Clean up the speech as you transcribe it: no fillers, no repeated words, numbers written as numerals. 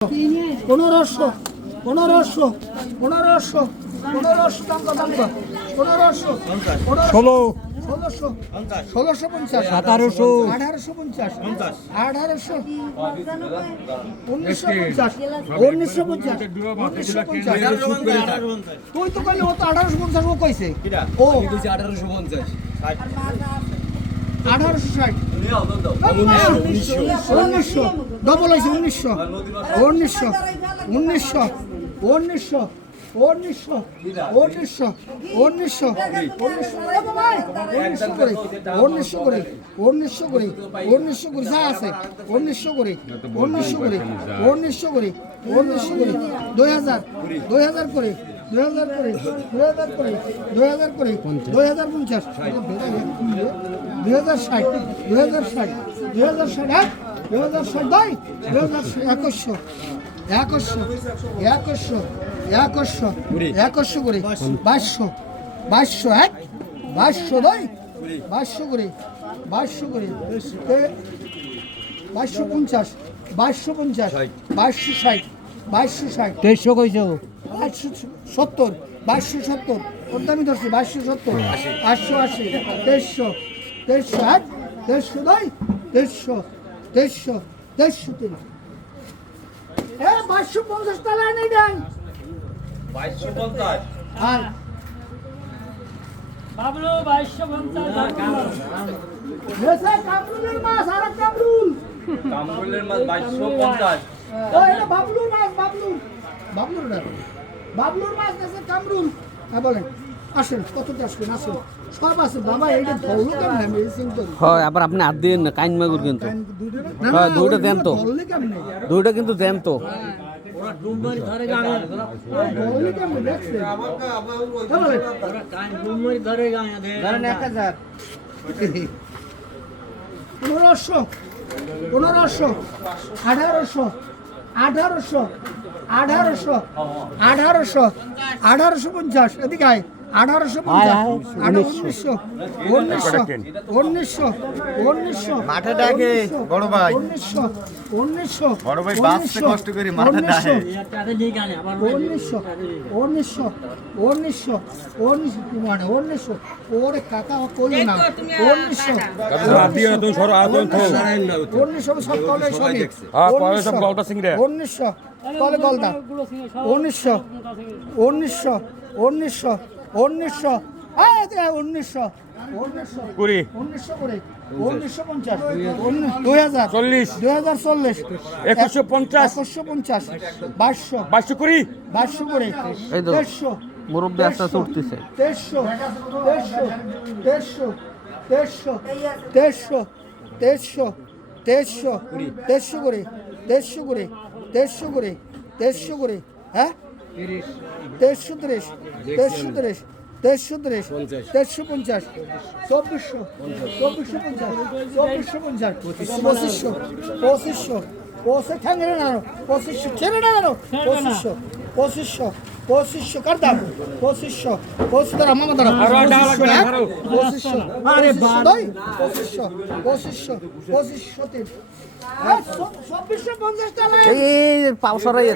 1500 1500 1500 1500 দাম কত 1500 ষোলো 1600 1650 1700 1850 1800 1950 তুই তো কইলি ও তো 1850 ও কইছে ও কইছে 1850 1860 1900 ডবল হইছে 1900 1900 1900 যা আছে 1900 করে 2000 করে 2050 2100 করে 2200 2250 তেইশশো কইছো 2270 ওর দামি ধরছি 2270 580 2300 2250 টাকা নেই দেন 2250 আর বাবলু 2250 কামরুলের মাছ আর কামরুল কামরুলের মাছ 2250 ও এটা বাবলুর মাছ বাবলুর মাছ আছে কামরুল হ্যাঁ বলেন আসেন কতটা আসবেন আসেন সব আছে বাবা এইটা ধরলো কেমন মেডিসিন তো হয় আবার আপনি হাত দিয়ে না কাইন মাগুর কিন্তু হ্যাঁ দুইটা দেন তো ধরলে কেমন দুইটা কিন্তু দেন তো ওরা ডুমবারি ধরে গানে ধরলে কেমন দেখছেন ওরা কান ডুমবারি ধরে গানে ধরেন 1000 1500 1850 এদিকে আয় 1850 মাঠে ডাকে বড় ভাই 1900 বড় ভাই বাসতে কষ্ট করে মাঠে ডাকে তাদের নিয়ে গানে আবার 1900 ওরে কাকা কই না 1900 সব কলে সবই 1900 কলে গলদা 1900 করে 1950 2040 2150 2200 করি 2200 করে এই তো 150 মুরব্বি একটা উঠতেছে 1300 করে হ্যাঁ 1350 2500 কার দাম 2500 তারা মামা দাঁড়া 2500 আরে 2500 টাকা এই পাউসারাই